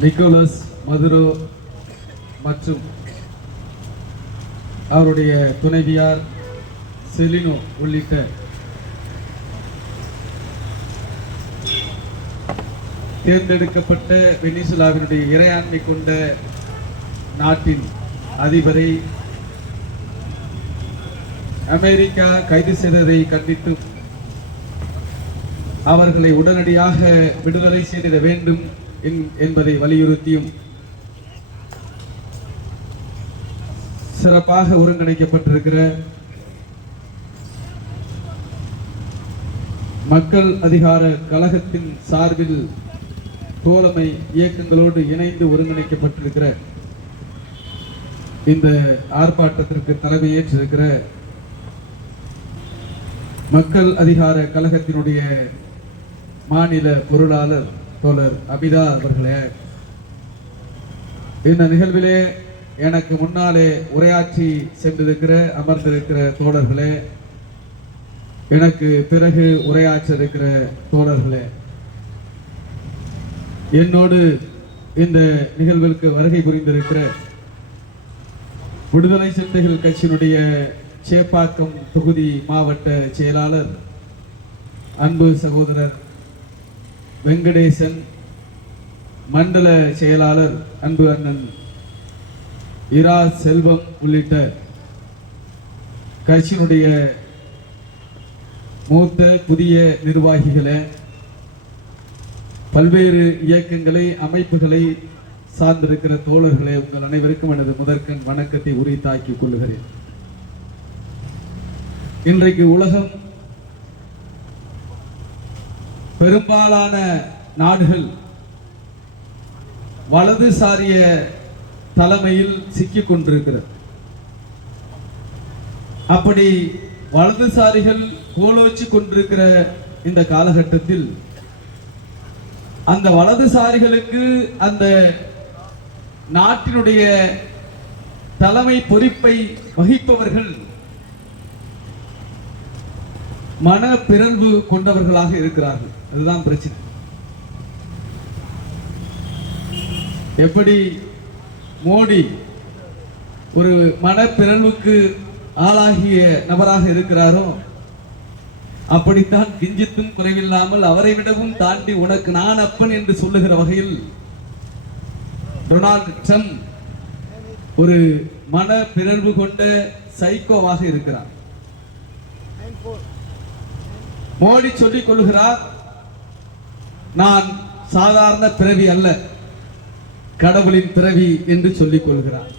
Nicolas Maduro மற்றும் அவருடைய துணைவியார் செலினோ உள்ளிட்ட தேர்ந்தெடுக்கப்பட்ட வெனிசுலாவினுடைய இறையாண்மை கொண்ட நாட்டின் அதிபரை அமெரிக்கா கைது செய்ததை கண்டித்தும் அவர்களை உடனடியாக விடுதலை செய்திட வேண்டும் என்பதை வலியுறுத்தியும் சிறப்பாக ஒருங்கிணைக்கப்பட்டிருக்கிற மக்கள் அதிகார கழகத்தின் சார்பில் தோழமை இயக்கங்களோடு இணைந்து ஒருங்கிணைக்கப்பட்டிருக்கிற இந்த ஆர்ப்பாட்டத்திற்கு தலைமையேற்றிருக்கிற மக்கள் அதிகார கழகத்தினுடைய மாநில பொருளாளர் தோழர் அபிதா அவர்களே இந்த நிகழ்விலே எனக்கு முன்னாலே உரையாற்றி சென்றிருக்கிற அமர்ந்திருக்கிற தோழர்களே எனக்கு பிறகு உரையாற்றிருக்கிற தோழர்களே என்னோடு இந்த நிகழ்விற்கு வருகை புரிந்திருக்கிற விடுதலை சிந்தைகள் கட்சியினுடைய சேப்பாக்கம் தொகுதி மாவட்ட செயலாளர் அன்பு சகோதரர் வெங்கடேசன் மண்டல செயலாளர் அன்பு அண்ணன் இரா செல்வம் உள்ளிட்ட கட்சியினுடைய மூத்த புதிய நிர்வாகிகளை பல்வேறு இயக்கங்களை அமைப்புகளை சார்ந்திருக்கிற தோழர்களே உங்கள் அனைவருக்கும் எனது முதற்கண் வணக்கத்தை உரித்தாக்கிக் கொள்கிறேன். இன்றைக்கு உலகம் பெரும்பாலான நாடுகள் வலதுசாரிய தலைமையில் சிக்கிக் கொண்டிருக்கிறது. அப்படி வலதுசாரிகள் கோலோச்சி கொண்டிருக்கிற இந்த காலகட்டத்தில் அந்த வலதுசாரிகளுக்கு அந்த நாட்டினுடைய தலைமை பொறுப்பை வகிப்பவர்கள் மன பிறழ்வு கொண்டவர்களாக இருக்கிறார்கள். அதுதான் பிரச்சனை. எப்படி மோடி ஒரு மனப்பிறழ்வுக்கு ஆளாகிய நபராக இருக்கிறாரோ அப்படித்தான் கிஞ்சித்தும் குறைவில்லாமல் அவரை விடவும் தாண்டி உனக்கு நான் அப்பன் என்று சொல்லுகிற வகையில் டொனால்டு ட்ரம்ப் ஒரு மன பிறழ்வு கொண்ட சைக்கோவாக இருக்கிறார். மோடி சொல்லிக் கொள்கிறார் நான் சாதாரண பிறவி அல்ல. கடவுளின் பிறவி என்று சொல்லிக் கொள்கிறார்.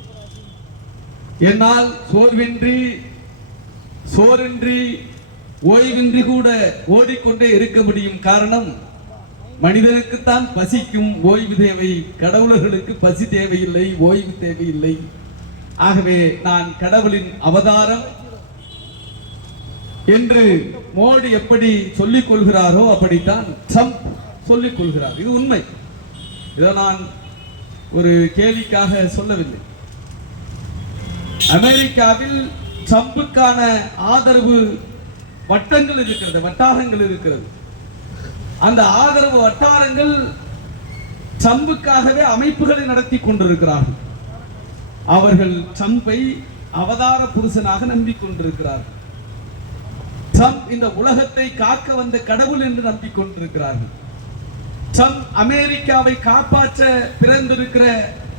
என்னால் சோர்வின்றி சோரின்றி ஓய்வின்றி கூட ஓடிக்கொண்டே இருக்க முடியும் காரணம் மனிதனுக்குத்தான் பசிக்கும் ஓய்வு தேவை கடவுளர்களுக்கு பசி தேவையில்லை ஓய்வு தேவையில்லை. ஆகவே நான் கடவுளின் அவதாரம் என்று மோடி எப்படி சொல்லிக் கொள்கிறாரோ அப்படித்தான் ட்ரம்ப் சொல்லிக் கொள்கிறார். இது உண்மை. இதை நான் ஒரு கேலிக்காக சொல்லவில்லை. அமெரிக்காவில் ட்ரம்புக்கான ஆதரவு வட்டங்கள் இருக்கிறது வட்டாரங்கள் இருக்கிறது. அந்த ஆதரவு வட்டாரங்கள் ட்ரம்புக்காகவே அமைப்புகளை நடத்தி கொண்டிருக்கிறார்கள். அவர்கள் ட்ரம்பை அவதார புருஷனாக நம்பிக்கொண்டிருக்கிறார்கள் ட்ரம்ப் இந்த உலகத்தை காக்க வந்த கடவுள் என்று நம்பிக்கொண்டிருக்கிறார்கள் அமெரிக்காவை காப்பாற்ற பிறந்திருக்கிற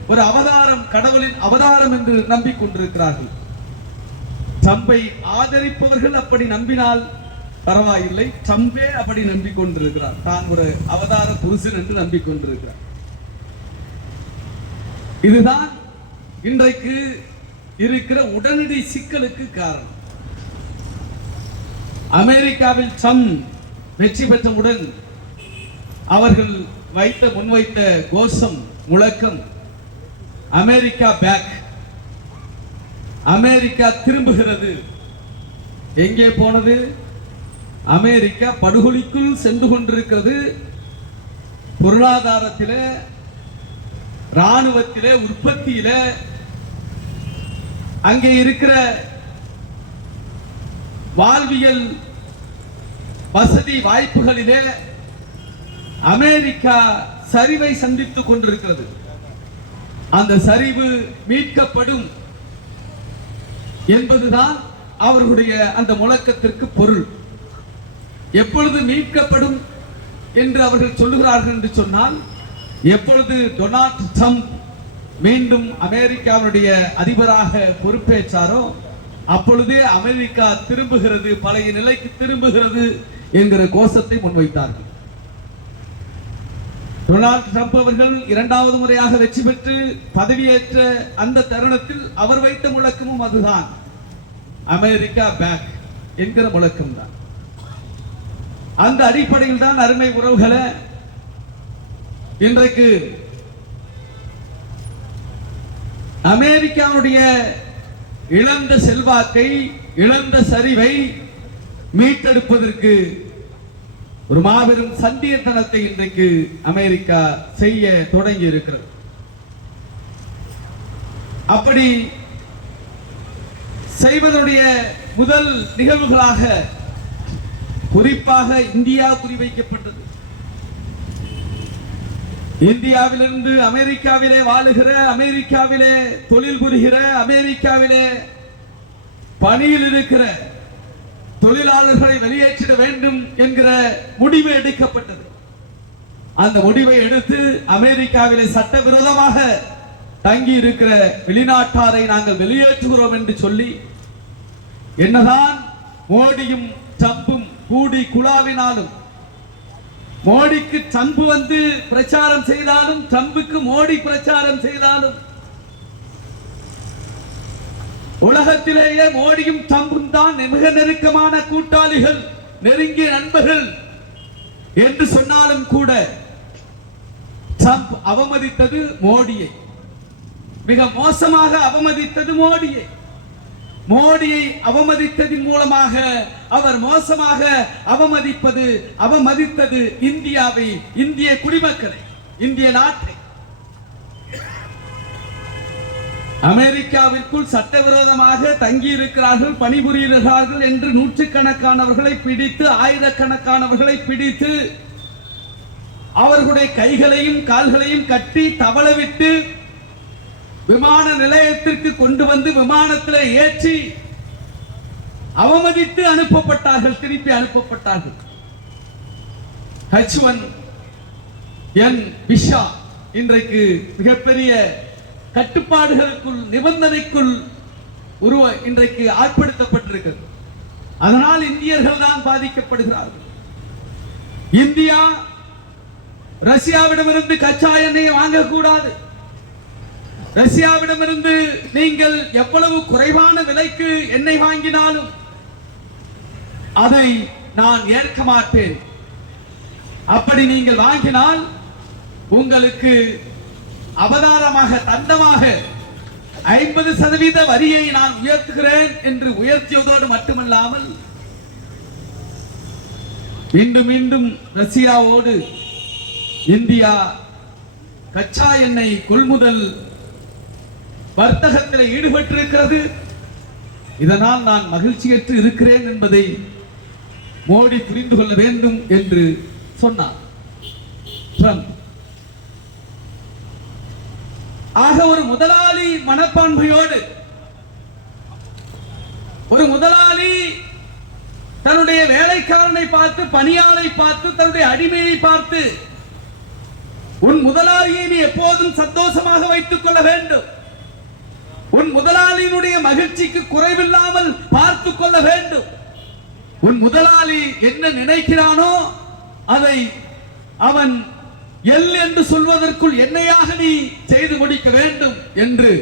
ஒரு அவதாரம் கடவுளின் அவதாரம் என்று நம்பிக்கொண்டிருக்கிறார்கள். ட்ரம்பை ஆதரிப்பவர்கள் அப்படி நம்பினால் பரவாயில்லை ட்ரம்பே அப்படி நம்பிக்கொண்டிருக்கிறார். தான் ஒரு அவதார புருஷன் என்று நம்பிக்கொண்டிருக்கிறார். இதுதான் இன்றைக்கு இருக்கிற உடனடி சிக்கலுக்கு காரணம். அமெரிக்காவில் ட்ரம்ப் வெற்றி பெற்றவுடன் அவர்கள் வைத்த முன்வைத்த கோஷம் முழக்கம் அமெரிக்கா பேக் அமெரிக்கா திரும்புகிறது. எங்கே போனது? அமெரிக்கா படுகொலிக்குள் சென்று கொண்டிருக்கிறது. பொருளாதாரத்தில் ராணுவத்திலே உற்பத்தியில் அங்கே இருக்கிற வாழ்வியல் வசதி வாய்ப்புகளிலே அமெரிக்கா சரிவை சந்தித்துக் கொண்டிருக்கிறது. அந்த சரிவு மீட்கப்படும் என்பதுதான் அவர்களுடைய அந்த முழக்கத்திற்கு பொருள். எப்பொழுது மீட்கப்படும் என்று அவர்கள் சொல்லுகிறார்கள் என்று சொன்னால் எப்பொழுது டொனால்ட் ட்ரம்ப் மீண்டும் அமெரிக்காவுடைய அதிபராக பொறுப்பேற்றாரோ அப்பொழுதே அமெரிக்கா திரும்புகிறது பழைய நிலைக்கு திரும்புகிறது என்கிற கோஷத்தை முன்வைத்தார்கள். டொனால்டு ட்ரம்ப் அவர்கள் இரண்டாவது முறையாக வெற்றி பெற்று பதவியேற்ற அந்த தருணத்தில் அவர் வைத்த முழக்கமும் அதுதான். அமெரிக்கா பேக் என்கிற முழக்கம் தான். அந்த அடிப்படையில் தான் அருமை உறவுகளை இன்றைக்கு அமெரிக்காவுடைய இழந்த செல்வாக்கை இழந்த சரிவை மீட்டெடுப்பதற்கு ஒரு மாபெரும் சண்டியத்தனத்தை இன்றைக்கு அமெரிக்கா செய்ய தொடங்கி இருக்கிறது. அப்படி செய்வதனுடைய முதல் நிகழ்வுகளாக குறிப்பாக இந்தியா குறிவைக்கப்பட்டது. இந்தியாவிலிருந்து அமெரிக்காவிலே வாழுகிற அமெரிக்காவிலே தொழில் புரிகிற அமெரிக்காவிலே பணியில் இருக்கிற தொழிலாளர்களை வெளியேற்றிட வேண்டும் என்கிற முடிவு எடுக்கப்பட்டது. அந்த முடிவை எடுத்து அமெரிக்காவிலே சட்டவிரோதமாக தங்கி இருக்கிற வெளிநாட்டாரை நாங்கள் வெளியேற்றுகிறோம் என்று சொல்லி என்னதான் மோடியும் ட்ரம்பும் கூடி குழாவினாலும் மோடிக்கு ட்ரம்ப் வந்து பிரச்சாரம் செய்தாலும் ட்ரம்புக்கு மோடி பிரச்சாரம் செய்தாலும் உலகத்திலேயே மோடியும் தம்பும் தான் மிக நெருக்கமான கூட்டாளிகள் நெருங்கிய நண்பர்கள். என்று சொன்னாலும் கூட ட்ரம்ப் அவமதித்தது மோடியை. மிக மோசமாக அவமதித்தது மோடியை. மோடியை அவமதித்ததின் மூலமாக அவர் மோசமாக அவமதிப்பது அவமதித்தது இந்தியாவை இந்திய குடிமக்களை இந்திய நாட்டை. அமெரிக்காவிற்குள் சட்டவிரோதமாக தங்கி இருக்கிறார்கள் பணிபுரிகிறார்கள் என்று நூற்றுக்கணக்கானவர்களை பிடித்து ஆயிரக்கணக்கானவர்களை பிடித்து அவர்களுடைய கைகளையும் கால்களையும் கட்டி தவளவிட்டு விமான நிலையத்திற்கு கொண்டு வந்து விமானத்தில் ஏற்றி அவமதித்து அனுப்பப்பட்டார்கள் திருப்பி அனுப்பப்பட்டார்கள். ஹச் ஒன் என் விஷா இன்றைக்கு மிகப்பெரிய கட்டுப்பாடுகளுக்குள் நிபந்தனைக்குள் உருவ இன்றைக்கு ஆட்படுத்தப்பட்டிருக்கிறது. அதனால் இந்தியர்கள் தான் பாதிக்கப்படுகிறார்கள். இந்தியா ரஷ்யாவிடமிருந்து கச்சா எண்ணெயை வாங்கக்கூடாது. ரஷ்யாவிடமிருந்து நீங்கள் எவ்வளவு குறைவான விலைக்கு எண்ணெய் வாங்கினாலும் அதை நான் ஏற்க மாட்டேன். அப்படி நீங்கள் வாங்கினால் உங்களுக்கு அவதாரமாக தந்தமாக ஐம்பது சதவீத வரியை நான் உயர்த்துகிறேன் என்று உயர்த்தியதோடு மட்டுமல்லாமல் மீண்டும் மீண்டும் ரஷ்யாவோடு இந்தியா கச்சா எண்ணெய் கொள்முதல் வர்த்தகத்தில் ஈடுபட்டிருக்கிறது. இதனால் நான் மகிழ்ச்சியற்று இருக்கிறேன் என்பதை மோடி புரிந்து கொள்ள வேண்டும் என்று சொன்னார். ட்ரம்ப். ஆக ஒரு முதலாளி மனப்பான்மையோடு ஒரு முதலாளி தன்னுடைய வேலைக்காரனை பார்த்து பணியாளை பார்த்து தன்னுடைய அடிமையை பார்த்து உன் முதலாளியை நீ எப்போதும் சந்தோஷமாக வைத்துக் கொள்ள வேண்டும். உன் முதலாளியினுடைய மகிழ்ச்சிக்கு குறைவில்லாமல் பார்த்துக் கொள்ள வேண்டும். உன் முதலாளி என்ன நினைக்கிறானோ அதை அவன் எல் என்று சொல்வதற்குள் என்னையாக நீ செய்து முடிக்க வேண்டும் என்று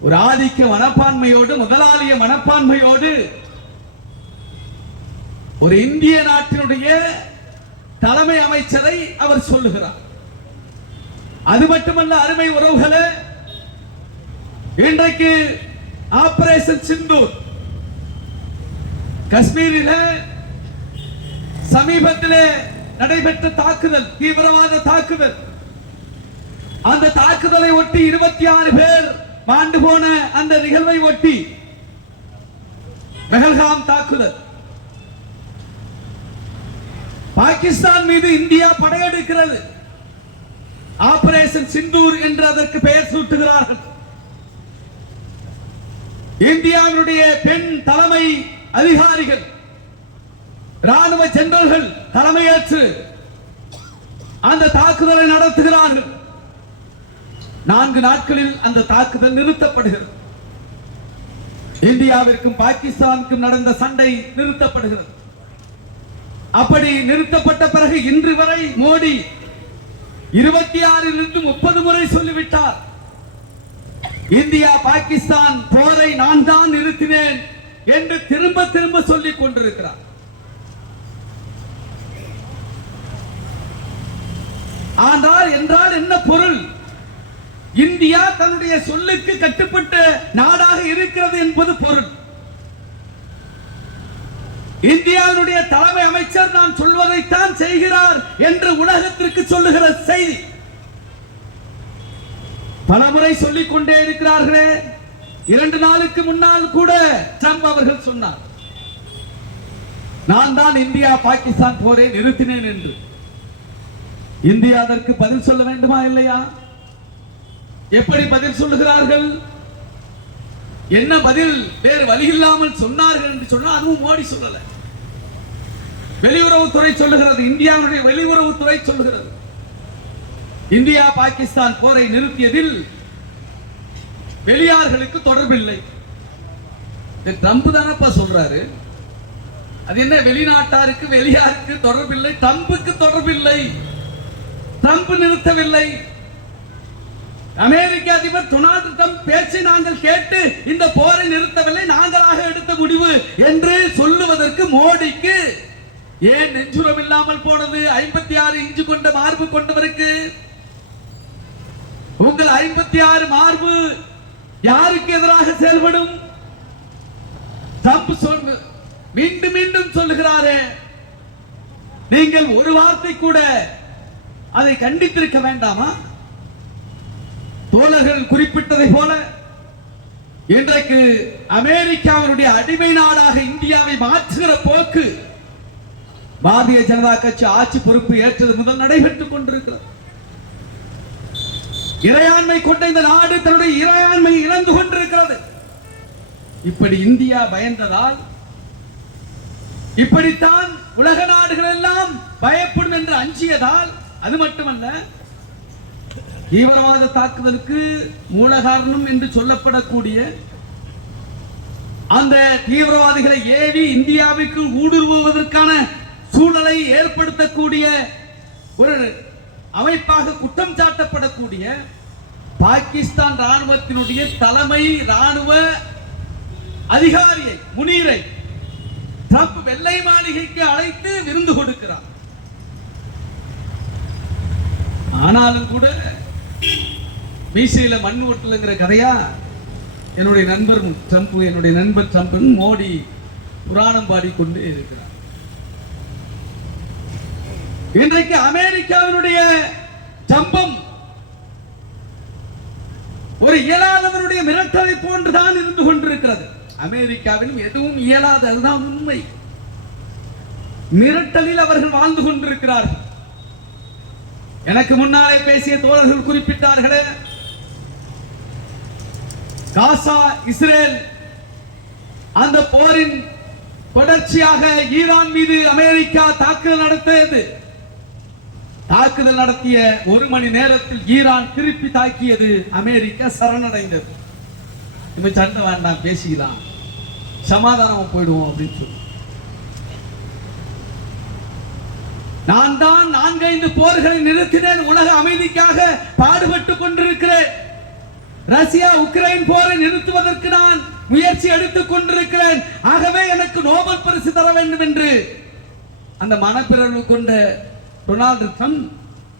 ஒரு ஆதிக்க மனப்பான்மையோடு முதலாளிய மனப்பான்மையோடு ஒரு இந்திய நாட்டினுடைய தலைமை அமைச்சரை அவர் சொல்லுகிறார். அது மட்டுமல்ல அருமை உறவுகளே இன்றைக்கு ஆபரேஷன் சிந்தூர் காஷ்மீரில சமீபத்திலே நடைபெற்ற தாக்குதல் தீவிரவாத தாக்குதல். அந்த தாக்குதலை ஒட்டி இருபத்தி ஆறு பேர் மாண்டு போன அந்த நிகழ்வை ஒட்டி மெஹல்காம் தாக்குதல். பாகிஸ்தான் மீது இந்தியா படையெடுக்கிறது. ஆபரேஷன் சிந்தூர் என்று அதற்கு பெயர் சூட்டுகிறார்கள். இந்தியாவினுடைய பெண் தலைமை அதிகாரிகள் ராணுவ ஜெனரல்கள் தலைமையேற்று அந்த தாக்குதலை நடத்துகிறார்கள். நான்கு நாட்களில் அந்த தாக்குதல் நிறுத்தப்படுகிறது. இந்தியாவிற்கும் பாகிஸ்தானுக்கும் நடந்த சண்டை நிறுத்தப்படுகிறது. அப்படி நிறுத்தப்பட்ட பிறகு இன்று வரை மோடி இருபத்தி ஆறிலிருந்து முப்பது முறை சொல்லிவிட்டார். இந்தியா பாகிஸ்தான் போரை நான் தான் நிறுத்தினேன் என்று திரும்ப திரும்ப சொல்லிக் கொண்டிருக்கிறார். ஆனால் என்றால் என்ன பொருள்? இந்தியா தன்னுடைய சொல்லுக்கு கட்டுப்பட்ட நாடாக இருக்கிறது என்பது பொருள். இந்தியாவினுடைய தலைமை அமைச்சர் நான் சொல்வதைத்தான் செய்கிறார் என்று உலகத்திற்கு சொல்லுகிற செய்தி. பலமுறை சொல்லிக் கொண்டே இருக்கிறார்களே. இரண்டு நாளுக்கு முன்னால் கூட ட்ரம்ப் அவர்கள் சொன்னார். நான் தான் இந்தியா பாகிஸ்தான் போரை நிறுத்தினேன் என்று. இந்தியா அதற்கு பதில் சொல்ல வேண்டுமா இல்லையா? எப்படி பதில் சொல்லுகிறார்கள்? என்ன பதில்? வேறு வழி இல்லாமல் சொன்னார்கள் என்று சொன்னால் அதுவும் மோடி சொல்லல. வெளியுறவுத்துறை சொல்லுகிறது இந்தியாவுடைய வெளியுறவுத்துறை சொல்லுகிறது. இந்தியா பாகிஸ்தான் போரை நிறுத்தியதில் வெளியார்களுக்கு தொடர்பில்லை. ட்ரம்ப் தானப்பா சொல்றாரு? அது என்ன வெளிநாட்டாருக்கு வெளியாருக்கு தொடர்பில்லை ட்ரம்புக்கு தொடர்பில்லை. ட்ரம்ப் நிறுத்தவில்லை. அமெரிக்க அதிபர் டொனால்டு ட்ரம்ப் பேச்சு நாங்கள் கேட்டு இந்த போரை நிறுத்தவில்லை நாங்களாக எடுத்த முடிவு என்று சொல்லுவதற்கு மோடிக்கு ஏன் நெஞ்சுரம் இல்லாமல் போனது? ஐம்பத்தி ஆறு இன்ச்சு கொண்ட மார்பு கொண்டவருக்கு. உங்கள் ஐம்பத்தி ஆறு மார்பு யாருக்கு எதிராக செயல்படும்? ட்ரம்ப் சொல் மீண்டும் மீண்டும் சொல்லுகிறாரே. நீங்கள் ஒரு வார்த்தை கூட அதை கண்டித்திருக்க வேண்டாமா? தோழர்கள் குறிப்பிட்டதை போல இன்றைக்கு அமெரிக்காவினுடைய அடிமை நாடாக இந்தியாவை மாற்றுகிற போக்கு பாரதிய ஜனதா கட்சி ஆட்சி பொறுப்பு ஏற்றது முதல் நடைபெற்றுக் கொண்டிருக்கிறது. இறையாண்மை கொண்ட இந்த நாடு தன்னுடைய இறையாண்மை இழந்து கொண்டிருக்கிறது. இப்படி இந்தியா பயந்ததால் இப்படித்தான் உலக நாடுகள் எல்லாம் பயப்படும் என்று அஞ்சியதால் அது மட்டுமல்ல தீவிரவாத தாக்குதலுக்கு மூல காரணம் என்று சொல்லப்படக்கூடிய அந்த தீவிரவாதிகளை ஏவி இந்தியாவுக்கு ஊடுருவுவதற்கான சூழலை ஏற்படுத்தக்கூடிய ஒரு அமைப்பாக குற்றம் சாட்டப்படக்கூடிய பாகிஸ்தான் ராணுவத்தினுடைய தலைமை ராணுவ அதிகாரியை முனீரை ட்ரம்ப் வெள்ளை மாளிகைக்கு அழைத்து விருந்து கொடுக்கிறார். ஆனாலும் கூட மீசையில மண் ஓட்டலுங்கிற கதையா? என்னுடைய நண்பர் ட்ரம்ப் என்னுடைய நண்பர் ட்ரம்ப் மோடி புராணம் பாடிக்கொண்டு இருக்கிறார். இன்றைக்கு அமெரிக்காவினுடைய சம்பம் ஒரு இயலாதவருடைய மிரட்டலை போன்றுதான் இருந்து கொண்டிருக்கிறது. அமெரிக்காவிலும் எதுவும் இயலாத அதுதான் உண்மை. மிரட்டலில் அவர்கள் வாழ்ந்து கொண்டிருக்கிறார்கள். எனக்கு முன்னாலே பேசிய தோழர்கள் குறிப்பிட்டார்களே காசா இஸ்ரேல் அந்த போரின் தொடர்ச்சியாக ஈரான் மீது அமெரிக்கா தாக்குதல் நடத்தியது. தாக்குதல் நடத்திய ஒரு மணி நேரத்தில் ஈரான் திருப்பி தாக்கியது அமெரிக்கா சரணடைந்தது. இனிமே சண்டை வேண்டாம் பேசிக்கலாம். சமாதானம் போயிடுவோம் அப்படின்னு சொல்லி. நான் தான் நான்கைந்து போர்களை நிறுத்தினேன். உலக அமைதிக்காக பாடுபட்டு கொண்டிருக்கிறேன். ரஷ்யா உக்ரைன் போரை நிறுத்துவதற்கு நான் முயற்சி எடுத்துக் கொண்டிருக்கிறேன். ஆகவே எனக்கு நோபல் பரிசு தர வேண்டும் என்று. அந்த மனப்பிறழ்வு கொண்ட டொனால்டு ட்ரம்ப்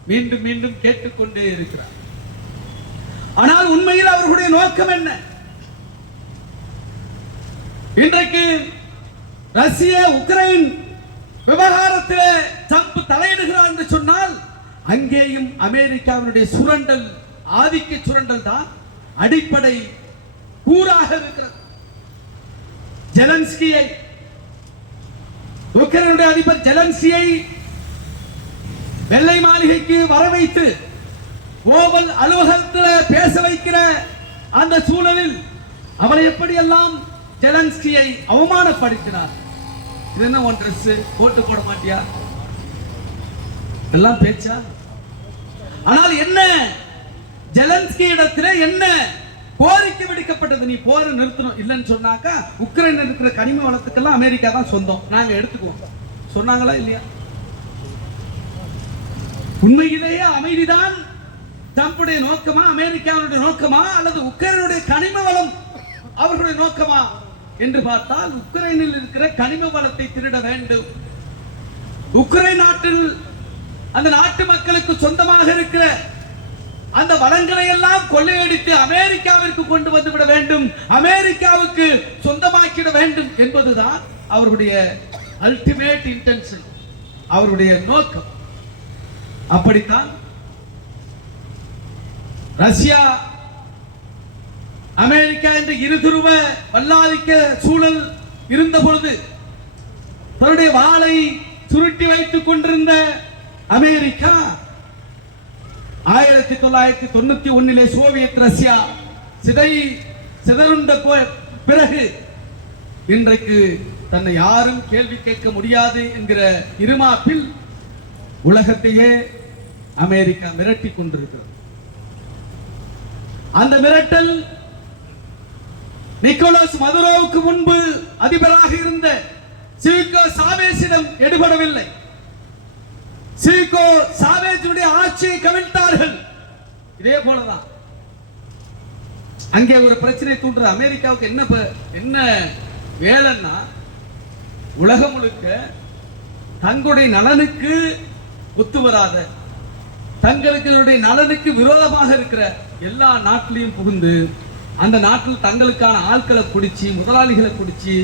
மீண்டும் மீண்டும் கேட்டுக்கொண்டே இருக்கிறார். ஆனால் உண்மையில் அவர்களுடைய நோக்கம் என்ன? இன்றைக்கு ரஷ்ய உக்ரைன் விவகாரத்திலே ட்ரம்ப் தலையிடுகிறார் என்று சொன்னால் அங்கேயும் அமெரிக்காவினுடைய சுரண்டல் ஆதிக்க சுரண்டல் தான் அடிப்படை கூறாக இருக்கிறது. ஜெலன்ஸ்கியை உக்ரைனுடைய அதிபர் ஜெலன்ஸ்கியை வெள்ளை மாளிகைக்கு வர வைத்து ஓவல் அலுவலகத்தில் பேச வைக்கிற அந்த சூழலில் அவரை எப்படியெல்லாம் ஜெலன்ஸ்கியை அவமானப்படுத்தினார்? இது என்ன ஒன் ட்ரெஸ் போட்டு போட மாட்டியா? எல்லாம் பேச்சா? ஆனால் என்ன? ஜெலன்ஸ்கி இடத்துல என்ன? கோரிக்கை விடுக்கப்பட்டது. நீ போற நிறுத்தணும். இல்லைன்னு சொன்னாக்கா உக்ரைன் இருக்கிற கனிம வளத்துக்கெல்லாம் அமெரிக்கா தான் சொந்தம். நாங்க எடுத்துக்குவோம். சொன்னாங்களா இல்லையா? உண்மையிலேயே அமைதிதான் தம்புடைய நோக்கமா அமெரிக்காவுடைய நோக்கமா அல்லது உக்ரைனுடைய கனிம வளம் அவர்களுடைய நோக்கமா? என்று பார்த்தால் உக்ரைனில் இருக்கிற கனிம வளத்தை திருட வேண்டும். உக்ரைன் நாட்டில் அந்த நாட்டு மக்களுக்கு சொந்தமாக இருக்கிற அந்த வளங்களை எல்லாம் கொள்ளையடித்து அமெரிக்காவிற்கு கொண்டு வந்து விட வேண்டும் அமெரிக்காவுக்கு சொந்தமாக்கிட வேண்டும் என்பதுதான் அவருடைய அல்டிமேட் இன்டென்ஷன் அவருடைய நோக்கம். அப்படித்தான் ரஷ்யா அமெரிக்கா என்ற இருதுருவ வல்லாதிக்க சூழல் இருந்த பொழுது தன்னுடைய வாளை சுருட்டி வைத்துக் கொண்டிருந்த அமெரிக்கா. ஆயிரத்தி தொள்ளாயிரத்தி தொண்ணூத்தி ஒன்னிலே சோவியத் ரஷ்யா சிதை சிதறுண்ட பிறகு இன்றைக்கு தன்னை யாரும் கேள்வி கேட்க முடியாது என்கிற இருமாப்பில் உலகத்தையே அமெரிக்கா மிரட்டி கொண்டிருக்கிறது. அந்த மிரட்டல் நிக்கோலஸ் மதுரோவுக்கு முன்பு அதிபராக இருந்த சிவிகோ சாவேசிடம் எடுபடவில்லை. சிவிகோ சாவேஜுடைய ஆட்சியை கவிழ்த்தார்கள். இதே போலதான். அங்கே ஒரு பிரச்சனை தூண்டுற அமெரிக்காவுக்கு என்ன என்ன வேலைன்னா உலகம் முழுக்க தங்களுடைய நலனுக்கு ஒத்து வராத தங்களுக்கு நலனுக்கு விரோதமாக இருக்கிற எல்லா நாட்டிலையும் புகுந்து அந்த நாட்டில் தங்களுக்கான ஆட்களை பிடிச்சி முதலாளிகளை பிடிச்சி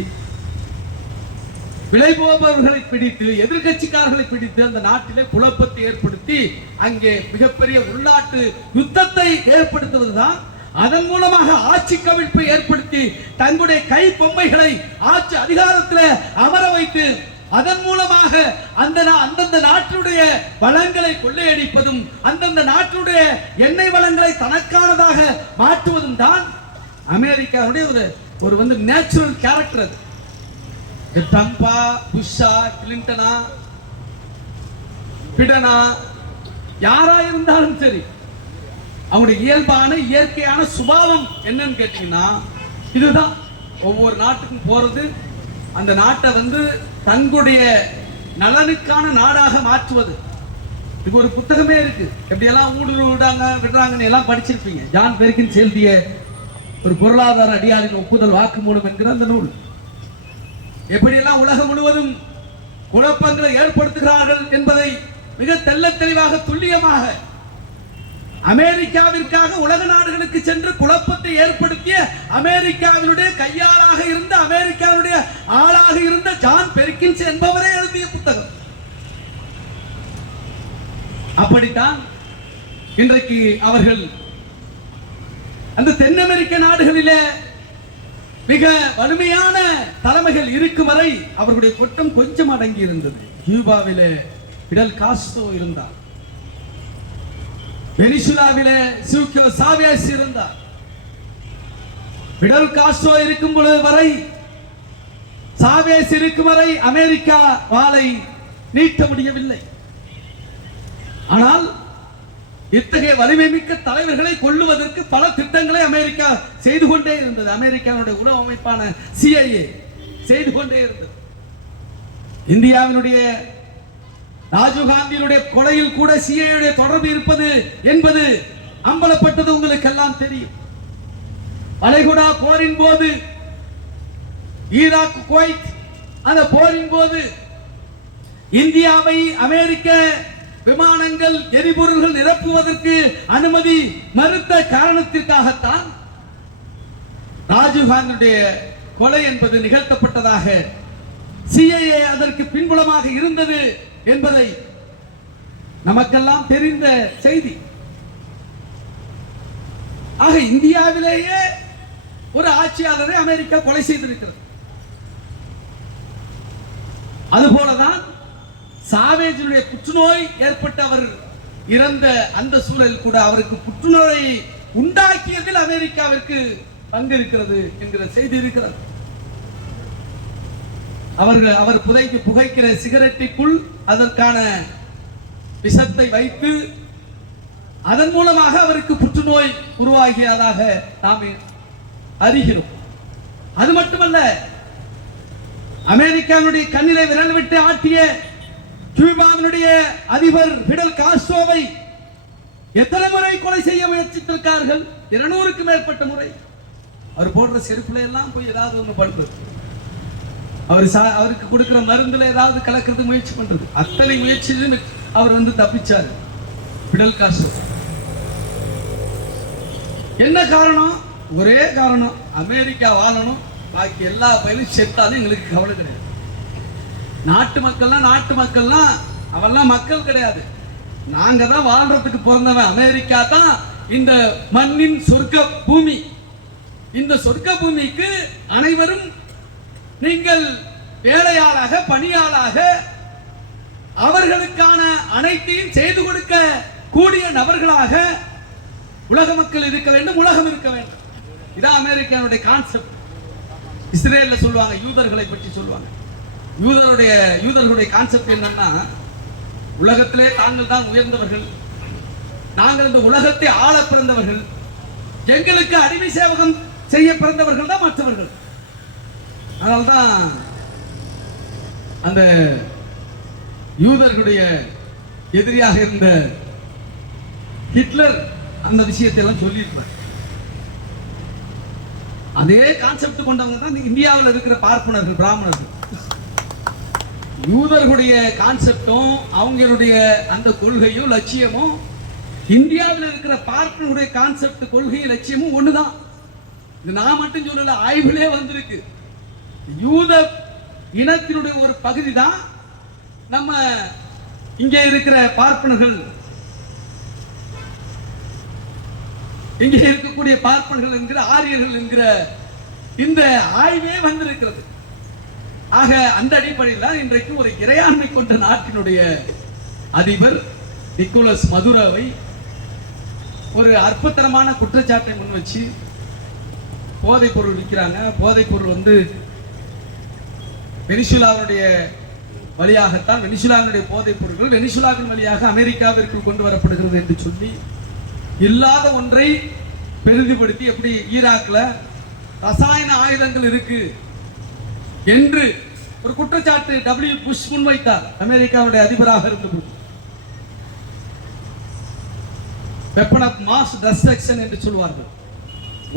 விளைபோபவர்களை பிடித்து எதிர்கட்சிக்காரர்களை பிடித்து அந்த நாட்டிலே குழப்பத்தை ஏற்படுத்தி அங்கே மிகப்பெரிய உள்நாட்டு யுத்தத்தை ஏற்படுத்துவதுதான். அதன் மூலமாக ஆட்சி கவிழ்ப்பை ஏற்படுத்தி தங்களுடைய கை பொம்மைகளை ஆட்சி அதிகாரத்தில் அமர வைத்து அதன் மூலமாக அந்த நா- அந்தந்த நாட்டினுடைய வளங்களை கொள்ளையடிப்பதும் அந்தந்த நாட்டினுடைய எண்ணெய் வளங்களை தனக்கானதாக மாற்றுவதும் தான் அமெரிக்காவுடைய ஒரு ஒரு வந்து நேச்சுரல் கேரக்டர் அது. ட்ரம்பா புஷ்ஷா கிளின்டனா பிடனா யாரா இருந்தாலும் சரி அவங்களுடைய இயல்பான இயற்கையான சுபாவம் என்னன்னு கேட்டீங்கன்னா இதுதான். ஒவ்வொரு நாட்டுக்கும் போறது அந்த நாட்டை வந்து தங்களுடைய நலனுக்கான நாடாக மாற்றுவது. இது ஒரு புத்தகமே இருக்கு. எப்படியெல்லாம் ஊடுருவி விடாங்க விடுறாங்கன்னு எல்லாம் படிச்சிருப்பீங்க. ஜான் பெருக்கின் எழுதிய ஒரு பொருளாதார அடியாரின் ஒப்புதல் வாக்குமூலம் என்கிற அந்த நூல். எப்படியெல்லாம் உலகம் முழுவதும் குழப்பங்களை ஏற்படுத்துகிறார்கள் என்பதை மிக தெள்ள தெளிவாக துல்லியமாக அமெரிக்காவிற்காக உலக நாடுகளுக்கு சென்று குழப்பத்தை ஏற்படுத்திய அமெரிக்காவினுடைய கையாளாக இருந்த அமெரிக்காவினுடைய ஆளாக இருந்த ஜான் பெர்கின்ஸ் என்பவரே எழுதிய புத்தகம். அப்படித்தான் இன்றைக்கு அவர்கள் அந்த தென் அமெரிக்க நாடுகளிலே மிக வலிமையான தலைமைகள் இருக்கும் வரை அவர்களுடைய கொட்டம் கொஞ்சம் அடங்கி இருந்தது கியூபாவிலே பிடல் காஸ்டோ இருந்தார். வெனிசுலாவிலே சியூக்கியோ சாவியாஸ் இருந்தார். பிடல் காஸ்டோ இருக்கும் பொழுது வரை சாவேஸ் இருக்கும் வரை அமெரிக்கா வாளை நீட்ட முடியவில்லை. ஆனால் இத்தகைய வலிமை மிக்க தலைவர்களை கொள்ளுவதற்கு பல திட்டங்களை அமெரிக்கா செய்து கொண்டே இருந்தது. அமெரிக்காவுடைய உளவு அமைப்பான சிஐஏ செய்து கொண்டே இருந்தது. இந்தியாவினுடைய ராஜீவ்காந்தியினுடைய கொலையில் கூட சிஐஏடைய தொடர்பு இருப்பது என்பது அம்பலப்பட்டது உங்களுக்கு எல்லாம் தெரியும். வளைகுடா போரின் போது ஈராக் குவைத் அந்த போரின் போது இந்தியாவை அமெரிக்க விமானங்கள் எரிபொருள்கள் நிரப்புவதற்கு அனுமதி மறுத்த காரணத்திற்காகத்தான் ராஜீவ்காந்தியுடைய கொலை என்பது நிகழ்த்தப்பட்டதாக சிஐஏ அதற்கு பின்புலமாக இருந்தது என்பதை நமக்கெல்லாம் தெரிந்த செய்தி. ஆக இந்தியாவிலேயே ஒரு ஆட்சியாளரை அமெரிக்கா கொலை செய்திருக்கிறது. அதுபோலதான் சாவேஜினுடைய புற்றுநோய் ஏற்பட்டு அவர் இறந்த அந்த சூழல் கூட அவருக்கு புற்றுநோயை உண்டாக்கியதில் அமெரிக்காவிற்கு பங்கு இருக்கிறது என்கிற செய்தி இருக்கிறது. அவர்கள் அவர் புதைக்கு புகைக்கிற சிகரெட்டிற்குள் அதற்கான விஷத்தை வைத்து அதன் மூலமாக அவருக்கு புற்றுநோய் உருவாகியதாக நாம் அறிகிறோம். அது மட்டுமல்ல அமெரிக்காவுடைய கண்ணிலை விரல் விட்டு ஆட்டிய கியூபாவினுடைய அதிபர் பிடல் காஸ்ட்ரோவை எத்தனை முறை கொலை செய்ய முயற்சித்திருக்கார்கள்? இருநூறுக்கு மேற்பட்ட முறை. அவர் போடுற செருப்புல எல்லாம் போய் ஏதாவது ஒண்ணு பண்றது அவர் சா- அவருக்கு கொடுக்கிற மருந்துல ஏதாவது கலக்கிறதுக்கு முயற்சி பண்றது. அத்தனை முயற்சியிலும் அவர் வந்து தப்பிச்சார். Fidel Castro. என்ன காரணம்? ஒரே காரணம். அமெரிக்கா வாழணும். பாக்கி எல்லா பயிலும் செத்தாலும் எங்களுக்கு கவலை கிடையாது. நாட்டு மக்கள்லாம் நாட்டு மக்கள்லாம் அவெல்லாம் மக்கள் கிடையாது. நாங்க தான் வாழ்றதுக்கு பிறந்தவன். அமெரிக்கா தான் இந்த மண்ணின் சொர்க்க பூமி. இந்த சொர்க்க பூமிக்கு அனைவரும் நீங்கள் வேலையாளாக பணியாளாக அவர்களுக்கான அனைத்தையும் செய்து கொடுக்க கூடிய நபர்களாக உலக மக்கள் இருக்க வேண்டும் உலகம் இருக்க வேண்டும். இதான் அமெரிக்கானுடைய கான்செப்ட் இஸ்ரேலில் சொல்லுவாங்க யூதர்களை பற்றி சொல்லுவாங்க. யூதருடைய யூதர்களுடைய கான்செப்ட் என்னன்னா உலகத்திலே தாங்கள் தான் உயர்ந்தவர்கள். நாங்கள் இந்த உலகத்தை ஆள பிறந்தவர்கள். எங்களுக்கு அடிமை சேவகம் செய்ய பிறந்தவர்கள் தான் மற்றவர்கள். அதனால்தான் அந்த யூதர்களுடைய எதிரியாக இருந்த ஹிட்லர் அந்த விஷயத்தை எல்லாம் சொல்லியிருப்பார். அதே கான்செப்ட் கொண்டவங்க தான் இந்தியாவில் இருக்கிற பார்ப்பனர்கள் பிராமணர்கள். யூதர்களுடைய கான்செப்டும் அவங்களுடைய அந்த கொள்கையும் லட்சியமும் இந்தியாவில் இருக்கிற பார்ப்பனர்களுடைய கான்செப்ட் கொள்கையும் லட்சியமும் ஒன்று தான் இது நான் மட்டும் சொல்லல ஆய்விலே வந்திருக்கு. யூத இனத்தினுடைய ஒரு பகுதி தான் நம்ம இங்கே இருக்கிற பார்ப்பனர்கள். இங்கே இருக்கக்கூடிய பார்ப்பனர்கள் என்கிற ஆரியர்கள் என்கிற இந்த ஆய்வே வந்திருக்கிறது. ஆக அந்த அடிப்படையில் தான் இன்றைக்கு ஒரு இறையாண்மை கொண்ட நாட்டினுடைய அதிபர் நிக்கோலஸ் மதுராவை ஒரு அற்புதமான குற்றச்சாட்டை முன் வச்சு போதைப் பொருள் விற்கிறாங்க. போதைப் பொருள் வந்து வெனிசுலாவுடைய வழியாகத்தான் வெனிசுலாவினுடைய போதைப் பொருட்கள் வெனிசுலாவின் வழியாக அமெரிக்காவிற்குள் கொண்டு வரப்படுகிறது என்று சொல்லி இல்லாத ஒன்றை பெரிதுபடுத்தி எப்படி ஈராக்ல ரசாயன ஆயுதங்கள் இருக்குது என்று ஒரு குற்றச்சாட்டு டபிள்யூ புஷ் முன்வைத்தார். அமெரிக்காவுடைய அதிபராக இருந்தபோது. வெப்பன் ஆஃப் மாஸ் டெஸ்ட்ரக்ஷன் என்று சொல்வார்கள்.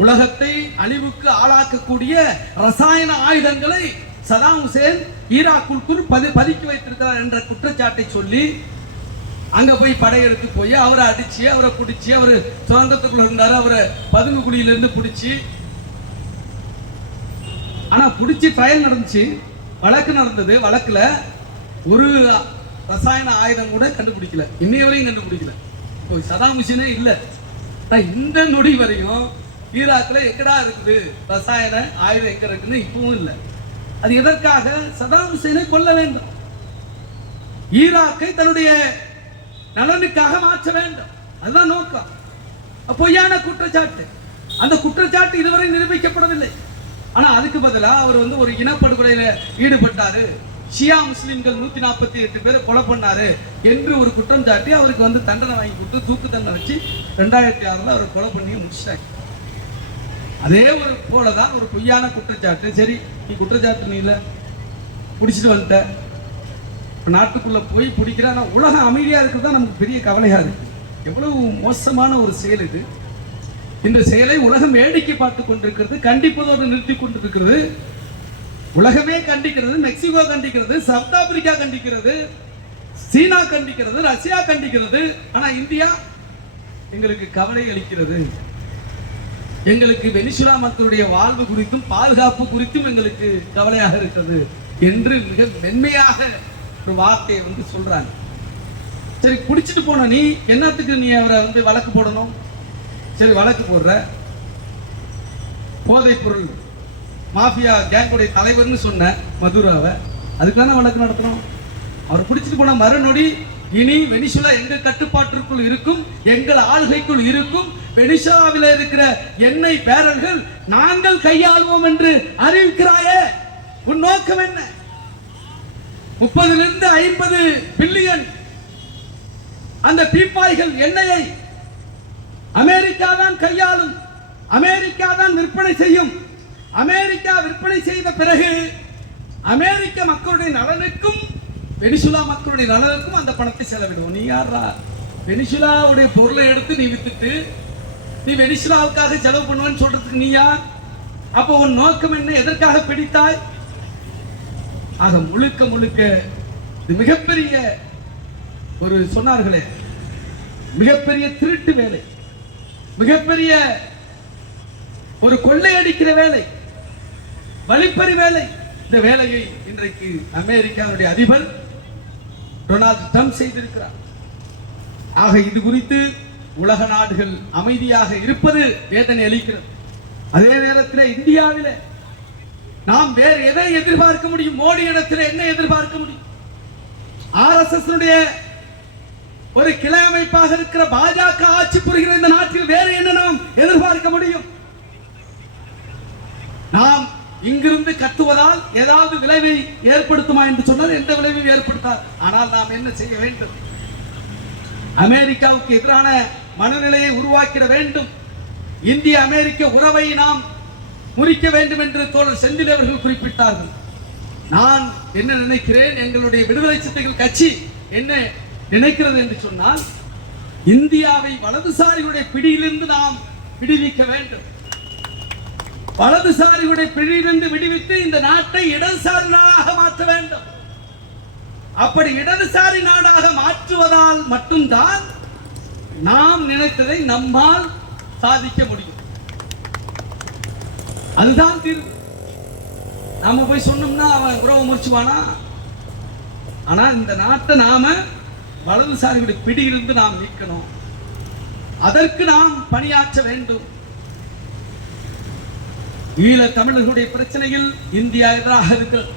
உலகத்தை அழிவுக்கு ஆளாக்கக்கூடிய ரசாயன ஆயுதங்களை சதாம் ஹுசேன் ஈராக்குள் பதி பதுக்கி வைத்திருக்கிறார் என்ற குற்றச்சாட்டை சொல்லி அங்க போய் படையெடுத்து போய் அவரை அடிச்சு அவரை பிடிச்சி அவர் சுதந்திரத்துக்குள்ள இருந்தார் அவரை பதுங்கு குடியிலிருந்து பிடிச்சி ஆனா பிடிச்சி ட்ரையல் நடந்துச்சு. வழக்கு நடந்தது. வழக்குல ஒரு ரசாயன ஆயுதம் கூட கண்டுபிடிக்கல. இன்னைய வரையும் கண்டுபிடிக்கல. இப்போ சதாம் மிஷினே இல்லை. ஆனா இந்த நொடி வரையும் ஈராக்கில் எக்கடா இருக்குது? ரசாயன ஆயுதம் எங்க இருக்குன்னு இப்பவும் இல்லை. அது எதற்காக? சதாம் ஹுசேனை கொல்ல வேண்டும். ஈராக்கை தன்னுடைய நலனுக்காக மாற்ற வேண்டும். அதுதான் நோக்கம். பொய்யான குற்றச்சாட்டு. அந்த குற்றச்சாட்டு இதுவரை நிரூபிக்கப்படவில்லை. ஆனா அதுக்கு பதிலாக அவர் வந்து ஒரு இனப்படுகொலையில ஈடுபட்டாரு. ஷியா முஸ்லிம்கள் நூத்தி நாற்பத்தி எட்டு பேரை கொலை பண்ணாரு என்று ஒரு குற்றம் சாட்டி அவருக்கு வந்து தண்டனை வாங்கி கொடுத்து தூக்கு தண்டனை வச்சு ரெண்டாயிரத்தி ஆறுல அவரை கொலை பண்ணி முடிச்சிட்டாங்க அதே ஒரு போலதான் ஒரு பொய்யான குற்றச்சாட்டு. சரி நீ குற்றச்சாட்டு நீ இல்லை பிடிச்சிட்டு வந்துட்ட. நாட்டுக்குள்ள போய் பிடிக்கிற ஆனால் உலகம் அமைதியா இருக்கிறது தான் நமக்கு பெரிய கவலையா இருக்கு. எவ்வளவு மோசமான ஒரு செயல் இது. இந்த செயலை உலகம் வேடிக்கை பார்த்து கொண்டிருக்கிறது கண்டிப்பதோடு நிறுத்தி கொண்டிருக்கிறது. உலகமே கண்டிக்கிறது மெக்சிகோ கண்டிக்கிறது சவுத் ஆப்பிரிக்கா கண்டிக்கிறது சீனா கண்டிக்கிறது ரஷ்யா கண்டிக்கிறது. ஆனா இந்தியா எங்களுக்கு கவலை அளிக்கிறது. எங்களுக்கு வெனிசுலா மக்களுடைய வாழ்வு குறித்தும் பாதுகாப்பு குறித்தும் எங்களுக்கு கவலையாக இருக்கிறது என்று மிக மென்மையாக ஒரு வார்த்தையை வந்து சொல்றாங்க. சரி குடிச்சிட்டு போன நீ என்னத்துக்கு நீ அவரை வந்து வழக்கு போடணும்? சரி வழக்கு போடுற. போதைப் பொருள். மாஃபியா கேங்குடைய தலைவர்னு சொன்ன மதுராவை அதுக்கு தானே வழக்கு நடத்தணும்? அவர் பிடிச்சிட்டு போன மறுநொடி இனி வெனிசுலா எங்கள் கட்டுப்பாட்டிற்குள் இருக்கும் எங்கள் ஆளுகைக்குள் இருக்கும் வெனிசுலாவில் இருக்கிற எண்ணெய் பேரர்கள் நாங்கள் கையாளுவோம் என்று அறிவிக்கிறாயே. உன் நோக்கம் என்ன? முப்பதிலிருந்து ஐம்பது பில்லியன் அந்த பீப்பாய்கள் எண்ணெயை அமெரிக்கா தான் கையாளும் அமெரிக்கா தான் விற்பனை செய்யும். அமெரிக்கா விற்பனை செய்த பிறகு அமெரிக்க மக்களுடைய நலனுக்கும் வெனிசுலா மக்களுடைய நலனுக்கும் அந்த பணத்தை செலவிடுவோம். நீ யாரா வெனிசுலாவுடைய பொருளை எடுத்து நீ வித்துட்டு நீ வெனிசுலாவுக்காக செலவு பண்ணுவேன்னு சொல்றதுக்கு நீ யார் அப்போ உன் நோக்கம் என்ன? எதற்காக பிடித்தாய்? ஆக முழுக்க முழுக்க இது மிகப்பெரிய ஒரு சொன்னார்களே மிகப்பெரிய திருட்டு வேலை. மிகப்பெரிய ஒரு கொள்ளையடிக்கிற வேலை வழிப்பறி வேலை. இந்த வேலையை இன்றைக்கு அமெரிக்காவுடைய அதிபர் டொனால்டு ட்ரம்ப் செய்திருக்கிறார். ஆக இது குறித்து உலக நாடுகள் அமைதியாக இருப்பது வேதனை அளிக்கிறது. அதே நேரத்தில் இந்தியாவில் நாம் வேறு எதை எதிர்பார்க்க முடியும்? மோடி இடத்தில் என்ன எதிர்பார்க்க முடியும்? ஆர்எஸ்எஸ் ஒரு கிளை அமைப்பாக இருக்கிற பாஜக ஆட்சி புரிகிற இந்த நாட்டில் வேறு என்ன நாம் எதிர்பார்க்க முடியும்? நாம் இங்கிருந்து கத்துவதால் ஏதாவது விளைவை ஏற்படுத்துமா என்று சொன்னால் எந்த விளைவையும் ஏற்படுத்தார். ஆனால் நாம் என்ன செய்ய வேண்டும்? அமெரிக்காவுக்கு எதிரான மனநிலையை உருவாக்கிட வேண்டும். இந்திய அமெரிக்க உறவை நாம் முறிக்க வேண்டும் என்று தோழர் செந்தில் அவர்கள் குறிப்பிட்டார்கள். நான் என்ன நினைக்கிறேன்? எங்களுடைய விடுதலை சித்தைகள் கட்சி என்ன நினைக்கிறது என்று சொன்னால் இந்தியாவை வலதுசாரிகளுடைய பிடியிலிருந்து நாம் விடுவிக்க வேண்டும். வலதுசாரிகளுடைய பிடியிலிருந்து விடுவித்து இந்த நாட்டை இடதுசாரி நாடாக மாற்ற வேண்டும். அப்படி இடதுசாரி நாடாக மாற்றுவதால் மட்டும்தான் நாம் நினைத்ததை நம்மால் சாதிக்க முடியும். அதுதான் தீர்வு. நாம போய் சொன்னோம்னா அவன் உறவு முடிச்சுவானா ஆனா இந்த நாட்டை நாம வலதுசாரிகளுடைய பிடியிலிருந்து நாம் நீக்கணும். அதற்கு நாம் பணியாற்ற வேண்டும். ஈழ தமிழர்களுடைய பிரச்சனையில் இந்தியா எதிராக இருக்கிறது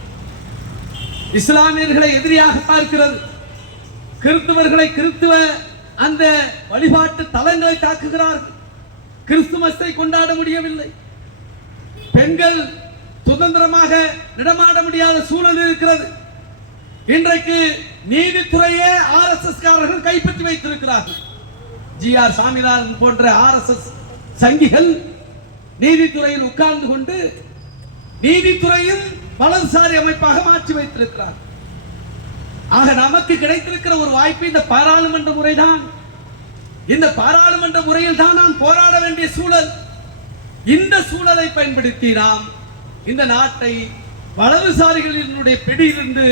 இஸ்லாமியர்களை எதிரியாக பார்க்கிறது. கிறிஸ்துவர்களை கிறிஸ்துவ அந்த வழிபாட்டு தலங்களை தாக்குகிறார்கள். கிறிஸ்துமஸை கொண்டாட முடியவில்லை. பெண்கள் சுதந்திரமாக நடமாட முடியாத சூழல் இருக்கிறது. இன்றைக்கு நீதித்துறையே ஆர் எஸ் எஸ் காரர்கள் கைப்பற்றி வைத்திருக்கிறார்கள். ஜி ஆர் சாமிநாதன் போன்ற ஆர் எஸ் எஸ் சங்கிகள் நீதித்துறையில் உட்கார்ந்து கொண்டு நீதித்துறையும் வலதுசாரி அமைப்பாக மாற்றி வைத்திருக்கிறார் ஆக நமக்கு கிடைத்திருக்கிற ஒரு வாய்ப்பு இந்த பாராளுமன்ற முறைதான். இந்த பாராளுமன்ற முறையில் தான் நாம் போராட வேண்டிய சூழல். இந்த சூழலை பயன்படுத்தி நாம் இந்த நாட்டை வலதுசாரிகளினுடைய பிடியிலிருந்து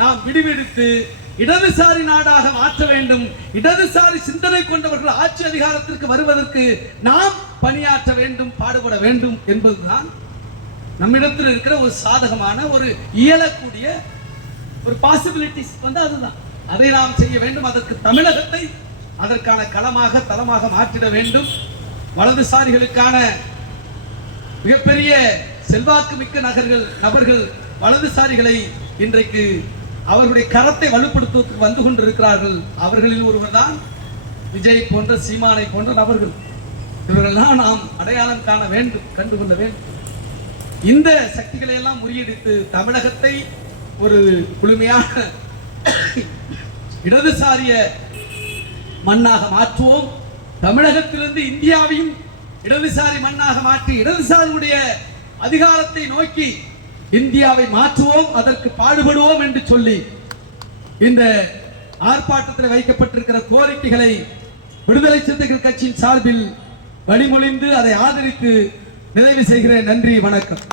நாம் விடுவிடுத்து இடதுசாரி நாடாக மாற்ற வேண்டும். இடதுசாரி சிந்தனை கொண்டவர்கள் ஆட்சி அதிகாரத்திற்கு வருவதற்கு நாம் பணியாற்ற வேண்டும் பாடுபட வேண்டும் என்பதுதான் நம்மிடத்தில் இருக்கிற ஒரு சாதகமான ஒரு இயலக்கூடிய ஒரு பாசிபிலிட்டிஸ் வந்து அதுதான். அதை நாம் செய்ய வேண்டும். அதற்கு தமிழகத்தை அதற்கான களமாக தளமாக மாற்றிட வேண்டும். வலதுசாரிகளுக்கான மிகப்பெரிய செல்வாக்கு மிக்க நகர்கள் நபர்கள் வலதுசாரிகளை இன்றைக்கு அவர்களுடைய கரத்தை வலுப்படுத்துவதற்கு வந்து கொண்டிருக்கிறார்கள். அவர்களில் ஒருவர் தான் விஜய் போன்ற சீமானை போன்ற நபர்கள். இவர்கள்லாம் நாம் அடையாளம் காண வேண்டும் கண்டுகொள்ள வேண்டும். இந்த சக்திகளை எல்லாம் முறியடித்து தமிழகத்தை ஒரு குளுமையான இடதுசாரிய மண்ணாக மாற்றுவோம். தமிழகத்திலிருந்து இந்தியாவையும் இடதுசாரி மண்ணாக மாற்றி இடதுசாரியுடைய அதிகாரத்தை நோக்கி இந்தியாவை மாற்றுவோம் அதற்கு பாடுபடுவோம் என்று சொல்லி இந்த ஆர்ப்பாட்டத்தில் வைக்கப்பட்டிருக்கிற கோரிக்கைகளை விடுதலை சிறுத்தைகள் கட்சியின் சார்பில் வழிமொழிந்து அதை ஆதரித்து நிறைவு செய்கிறேன். நன்றி வணக்கம்.